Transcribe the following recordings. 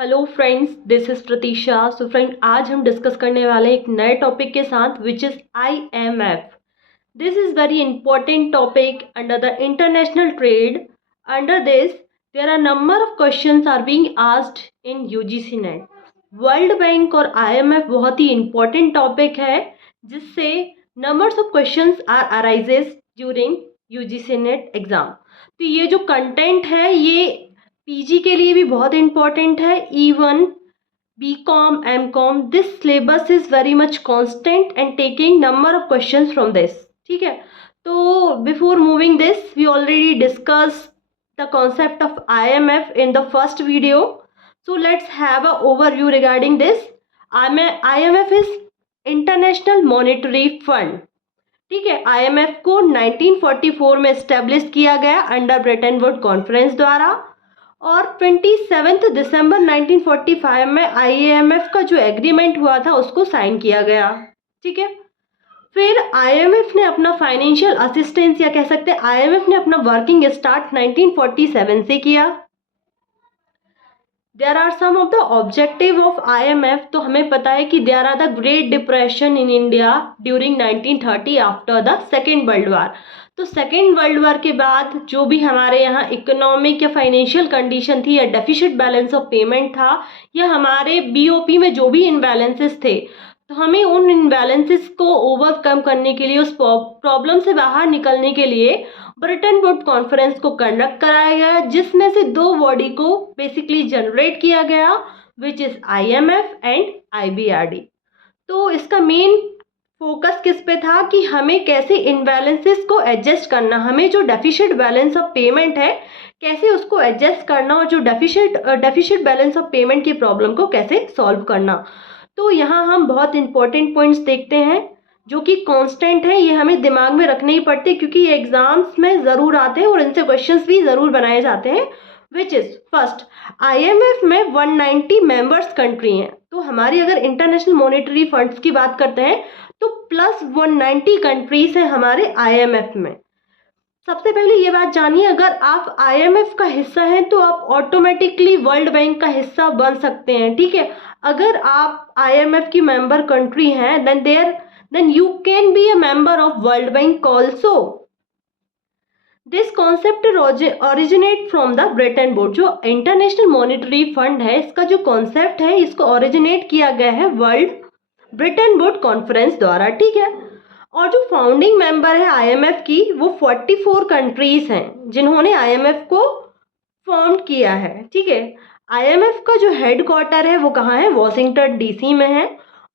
Hello friends, this is Pratiksha. So friend, आज हम discuss करने वाले एक नए टॉपिक के साथ which is IMF। This is very important topic under the international trade. Under this there are number of questions are being asked in UGC NET. World Bank और IMF बहुत ही इंपॉर्टेंट टॉपिक है जिससे numbers of questions are arises during UGC NET exam. तो ये जो content है ये PG के लिए भी बहुत इंपॉर्टेंट है। E1, BCom, MCom, this syllabus is very much constant and taking number of questions from this. ठीक है, तो before moving this we already discuss the concept of IMF in the first video. So let's have a overview regarding this. IMF is International Monetary Fund. ठीक है, IMF को 1944 में establish किया गया under Brayton would conference द्वारा और 27 दिसंबर 1945 में IMF का जो एग्रीमेंट हुआ था उसको साइन किया गया। ठीक है, फिर IMF ने अपना फाइनेंशियल असिस्टेंस या कह सकते हैं IMF ने अपना वर्किंग स्टार्ट 1947 से किया। There are some of the objective of IMF। तो हमें पता है कि there are the great depression in India during 1930 after the second world war. तो सेकेंड वर्ल्ड वार के बाद जो भी हमारे यहाँ इकोनॉमिक या फाइनेंशियल कंडीशन थी या डेफिसिट बैलेंस ऑफ पेमेंट था या हमारे BOP में जो भी इनबैलेंसेस थे, तो हमें उन इनबैलेंसेस को ओवरकम करने के लिए, उस प्रॉब्लम से बाहर निकलने के लिए ब्रेटन वुड कॉन्फ्रेंस को कंडक्ट कराया गया, जिसमें से दो बॉडी को बेसिकली जनरेट किया गया विच इज IMF एंड IBRD। तो इसका मेन फोकस किस पे था कि हमें कैसे इनबैलेंसेस को एडजस्ट करना, हमें जो डेफिसिट बैलेंस ऑफ पेमेंट है कैसे उसको एडजस्ट करना और जो डेफिसिट बैलेंस ऑफ पेमेंट की प्रॉब्लम को कैसे सॉल्व करना। तो यहाँ हम बहुत इंपॉर्टेंट पॉइंट्स देखते हैं जो कि कांस्टेंट है, ये हमें दिमाग में रखने ही पड़ते क्योंकि ये एग्जाम्स में ज़रूर आते हैं और इनसे क्वेश्चंस भी ज़रूर बनाए जाते हैं। विच इज़ फर्स्ट, IMF में 190 मेंबर्स कंट्री हैं। तो हमारी अगर इंटरनेशनल मॉनेटरी फंड्स की बात करते हैं तो प्लस 190 कंट्रीज हैं हमारे IMF में। सबसे पहले ये बात जानिए, अगर आप IMF का हिस्सा हैं तो आप ऑटोमेटिकली वर्ल्ड बैंक का हिस्सा बन सकते हैं। ठीक है, अगर आप IMF की मेंबर कंट्री हैं then you can be a member of World Bank also. This concept originate from the Bretton Woods। जो इंटरनेशनल मॉनेटरी फंड है इसका जो कॉन्सेप्ट है इसको ओरिजिनेट किया गया है वर्ल्ड ब्रेटन वुड कॉन्फ्रेंस द्वारा। ठीक है, और जो फाउंडिंग मेंबर है IMF की वो 44 कंट्रीज हैं जिन्होंने IMF को फॉर्म किया है। ठीक है, IMF का जो हेड क्वार्टर है वो कहाँ है, वॉशिंगटन DC में है।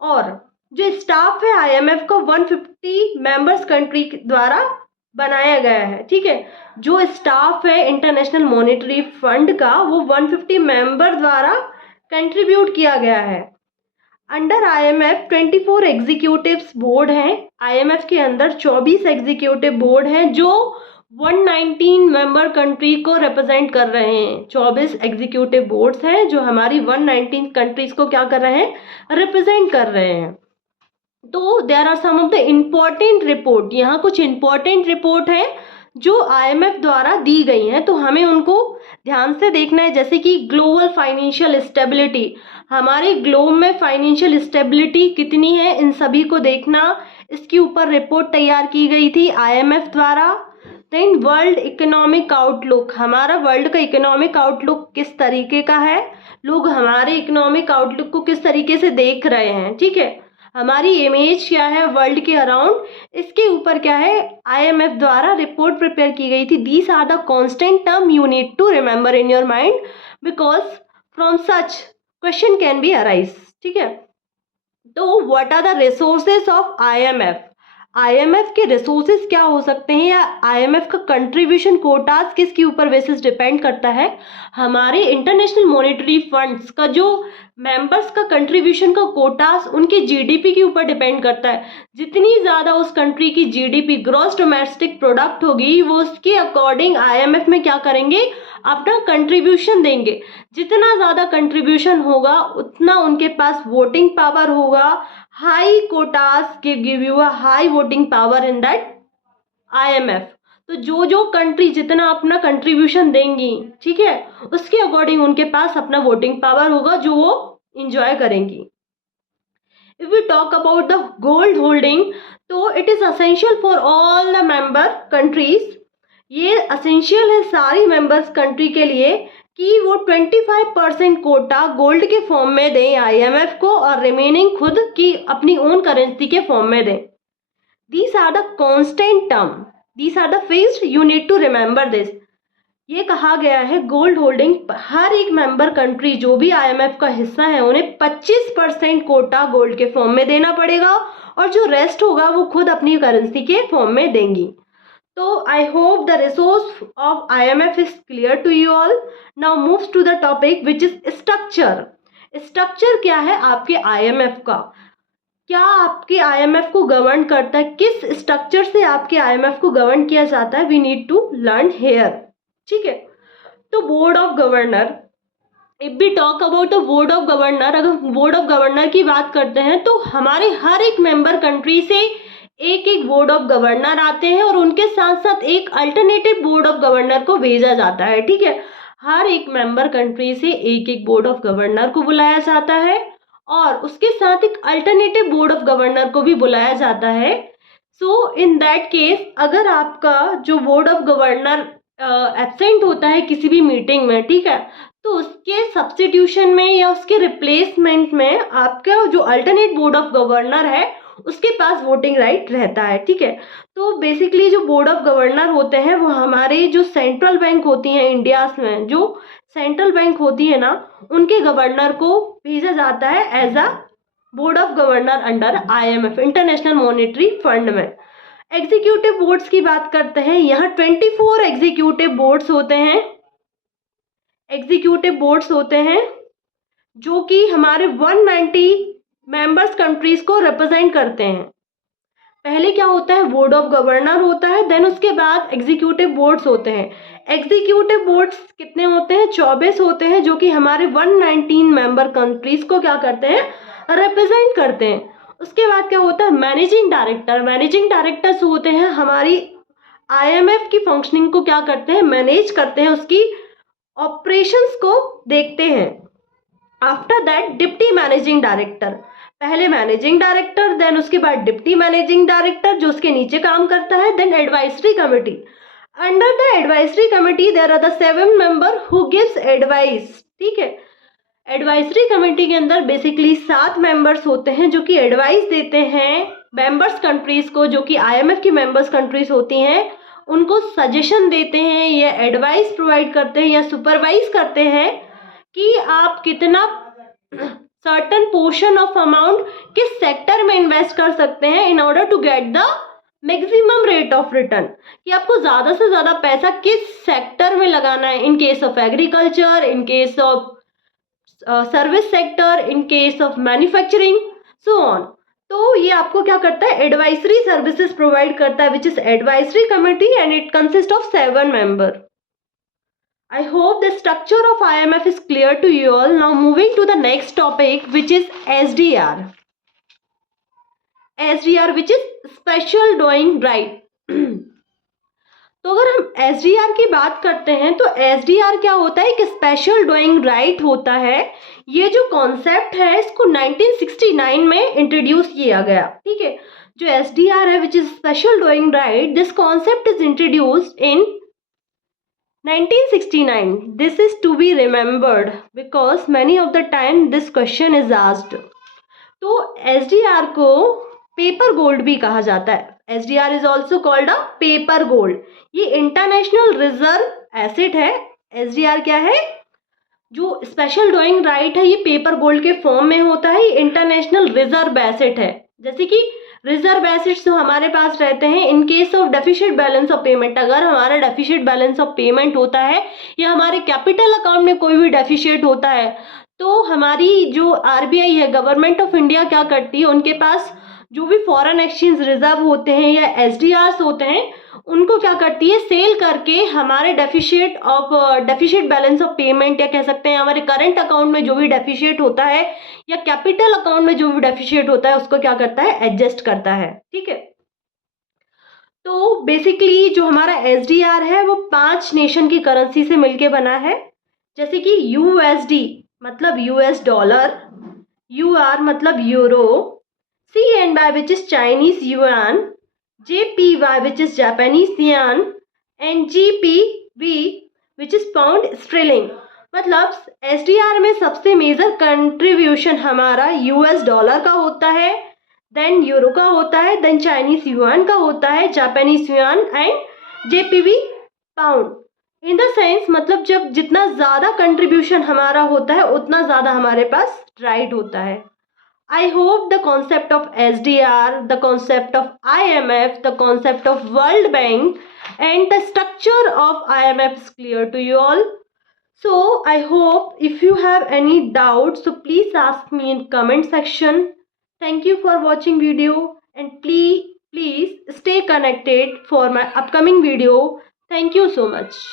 और जो स्टाफ है IMF का 150 मेंबर्स कंट्री द्वारा बनाया गया है। ठीक है, जो स्टाफ है इंटरनेशनल मॉनेटरी फंड का वो 150 मेंबर द्वारा कंट्रीब्यूट किया गया है। अंडर IMF 24 एग्जीक्यूटिव्स बोर्ड हैं। IMF के अंदर 24 एग्जीक्यूटिव बोर्ड हैं जो 119 मेंबर कंट्री को रिप्रेजेंट कर रहे हैं। 24 एग्जीक्यूटिव बोर्ड्स हैं जो हमारी 119 कंट्रीज को क्या कर रहे हैं, रिप्रेजेंट कर रहे हैं। तो there are some of the important report, यहाँ कुछ इम्पॉर्टेंट रिपोर्ट है जो IMF द्वारा दी गई हैं, तो हमें उनको ध्यान से देखना है। जैसे कि ग्लोबल फाइनेंशियल स्टेबिलिटी, हमारे ग्लोब में फाइनेंशियल स्टेबिलिटी कितनी है इन सभी को देखना, इसके ऊपर रिपोर्ट तैयार की गई थी IMF द्वारा। देन वर्ल्ड इकोनॉमिक आउटलुक, हमारा वर्ल्ड का इकोनॉमिक आउटलुक किस तरीके का है, लोग हमारे इकोनॉमिक आउटलुक को किस तरीके से देख रहे हैं। ठीक है, हमारी इमेज क्या है वर्ल्ड के अराउंड, इसके ऊपर क्या है IMF द्वारा रिपोर्ट प्रिपेयर की गई थी। These are the constant term you need to remember in your mind because from such question can be arise. ठीक है, तो what are the resources of IMF, IMF के रिसोर्सेज क्या हो सकते हैं या IMF का कंट्रीब्यूशन कोटास किसके ऊपर बेसिस डिपेंड करता है, हमारे इंटरनेशनल मॉनेटरी फंड्स का जो मेंबर्स का कंट्रीब्यूशन का कोटास उनके GDP के ऊपर डिपेंड करता है। जितनी ज़्यादा उस कंट्री की GDP ग्रॉस डोमेस्टिक प्रोडक्ट होगी वो उसके अकॉर्डिंग IMF में क्या करेंगे, अपना कंट्रीब्यूशन देंगे। जितना ज़्यादा कंट्रीब्यूशन होगा उतना उनके पास वोटिंग पावर होगा। High quotas give you a high voting power in that IMF। तो जो जो कंट्री जितना अपना कंट्रीब्यूशन देंगी, ठीक है, उसके अकॉर्डिंग उनके पास अपना वोटिंग पावर होगा जो वो इंजॉय करेंगी। If we talk about the gold holding, तो it is essential for all the member countries. ये असेंशियल है सारी मेंबर्स कंट्री के लिए कि वो 25% कोटा गोल्ड के फॉर्म में दें आईएमएफ को और रिमेनिंग खुद की अपनी ओन करेंसी के फॉर्म में दें। These are the constant term. These are the fixed. You need to remember this. ये कहा गया है गोल्ड होल्डिंग हर एक मेंबर कंट्री जो भी आईएमएफ का हिस्सा है उन्हें 25% कोटा गोल्ड के फॉर्म में देना पड़ेगा और जो रेस्ट होगा वो खुद अपनी करेंसी के फॉर्म में देंगी। तो I hope the resource of IMF is clear to you all. Now moves to the topic which is structure. Structure क्या है आपके आईएमएफ का, क्या आपके आईएमएफ को गवर्न करता है, किस स्ट्रक्चर से आपके आईएमएफ को गवर्न किया जाता है, we need to learn here. ठीक है, तो board of governor, if we talk about the board of governor, अगर बोर्ड ऑफ गवर्नर की बात करते हैं तो हमारे हर एक मेंबर कंट्री से एक एक बोर्ड ऑफ गवर्नर आते हैं और उनके साथ साथ एक अल्टरनेटिव बोर्ड ऑफ गवर्नर को भेजा जाता है। ठीक है, हर एक मेंबर कंट्री से एक एक बोर्ड ऑफ गवर्नर को बुलाया जाता है और उसके साथ एक अल्टरनेटिव बोर्ड ऑफ गवर्नर को भी बुलाया जाता है। सो इन दैट केस अगर आपका जो बोर्ड ऑफ गवर्नर एब्सेंट होता है किसी भी मीटिंग में, ठीक है, तो उसके सब्स्टिट्यूशन में या उसके रिप्लेसमेंट में आपका जो अल्टरनेट बोर्ड ऑफ गवर्नर है उसके पास वोटिंग राइट रहता है। ठीक है, तो बेसिकली जो बोर्ड ऑफ गवर्नर होते हैं वो हमारे जो सेंट्रल बैंक होती हैं इंडिया में, जो सेंट्रल बैंक होती है ना, उनके गवर्नर को भेजा जाता है as a board of governor under IMF, International Monetary Fund में। एग्जीक्यूटिव बोर्ड्स की बात करते हैं, यहाँ 24 एग्जीक्यूटिव बोर्ड्स होते हैं। एग्जीक्यूटिव बोर्ड्स होते हैं जो कि हमारे 190 मेंबर्स कंट्रीज को रिप्रेजेंट करते हैं। पहले क्या होता है, बोर्ड ऑफ गवर्नर होता है, देन उसके बाद एग्जीक्यूटिव बोर्ड्स होते हैं। एग्जीक्यूटिव बोर्ड्स कितने होते हैं, 24 होते हैं, जो कि हमारे 119 मेंबर कंट्रीज को क्या करते हैं, रिप्रेजेंट करते हैं। उसके बाद क्या होता है, मैनेजिंग डायरेक्टर। मैनेजिंग डायरेक्टर्स होते हैं हमारी आईएमएफ की फंक्शनिंग को क्या करते हैं, मैनेज करते हैं, उसकी ऑपरेशंस को देखते हैं। After that deputy managing director, पहले मैनेजिंग डायरेक्टर, देन उसके बाद डिप्टी मैनेजिंग डायरेक्टर जो उसके नीचे काम करता है, then advisory committee. Under the advisory committee there are the 7 member who gives advice. ठीक है, एडवाइजरी कमेटी के अंदर बेसिकली 7 मेंबर्स होते हैं जो कि एडवाइस देते हैं मेंबर्स कंट्रीज को, जो कि आईएमएफ की मेंबर्स कंट्रीज होती हैं, उनको सजेशन देते हैं या एडवाइस प्रोवाइड करते हैं या सुपरवाइज करते हैं कि आप कितना सर्टन पोर्शन ऑफ अमाउंट किस सेक्टर में इन्वेस्ट कर सकते हैं in order to get the maximum rate of return, कि आपको ज़्यादा से ज़्यादा पैसा किस सेक्टर में लगाना है, in case of agriculture, in case of service sector, in case of manufacturing, so on. तो ये आपको क्या करता है, एडवाइजरी सर्विसेज प्रोवाइड करता है, which is advisory committee and it consist of 7 member. I hope the structure of IMF is clear to you all. Now moving to the next topic which is SDR. SDR which is Special Drawing Right. तो अगर हम SDR की बात करते हैं तो SDR क्या होता है, कि स्पेशल ड्राइंग राइट होता है। ये जो कॉन्सेप्ट है इसको 1969 में इंट्रोड्यूस किया गया। ठीक है, जो SDR है which is special drawing right, this concept is introduced in 1969. This is to be remembered because many of the time this question is asked. तो SDR को पेपर गोल्ड भी कहा जाता है। SDR is also called a paper gold. ये international reserve asset है। SDR क्या है, जो स्पेशल ड्राइंग राइट है, ये पेपर गोल्ड के फॉर्म में होता है। ये इंटरनेशनल रिजर्व एसेट है। जैसे कि रिजर्व एसेट्स जो हमारे पास रहते हैं in case of deficient balance of payment, अगर हमारा डेफिशिएंट बैलेंस ऑफ पेमेंट होता है या हमारे कैपिटल अकाउंट में कोई भी डेफिशिएंट होता है, तो हमारी जो आरबीआई है, गवर्नमेंट ऑफ इंडिया क्या करती है, उनके पास जो भी फॉरेन एक्सचेंज रिजर्व होते हैं या एसडीआर्स होते हैं, उनको क्या करती है, सेल करके हमारे डेफिशिएंट बैलेंस ऑफ पेमेंट, या कह सकते हैं हमारे करंट अकाउंट में जो भी डेफिशिएंट होता है या कैपिटल अकाउंट में जो भी डेफिशिएंट होता है उसको क्या करता है, एडजस्ट करता है। ठीक है, तो बेसिकली जो हमारा SDR है वो 5 नेशन की करेंसी से मिलके बना है, जैसे कि USD मतलब US डॉलर, UR मतलब euro, CNY which is Chinese yuan, JPY which is Japanese yen, and GPV which is pound sterling। मतलब SDR में सबसे मेजर कंट्रीब्यूशन हमारा US डॉलर का होता है, देन यूरो का होता है, देन चाइनीज युआन का होता है, Japanese yuan and JPV pound. In the sense मतलब जब जितना ज्यादा कंट्रीब्यूशन हमारा होता है उतना ज्यादा हमारे पास राइट होता है। I hope the concept of SDR, the concept of IMF, the concept of World Bank and the structure of IMF is clear to you all. So I hope if you have any doubts, so please ask me in comment section. Thank you for watching video and please stay connected for my upcoming video. Thank you so much.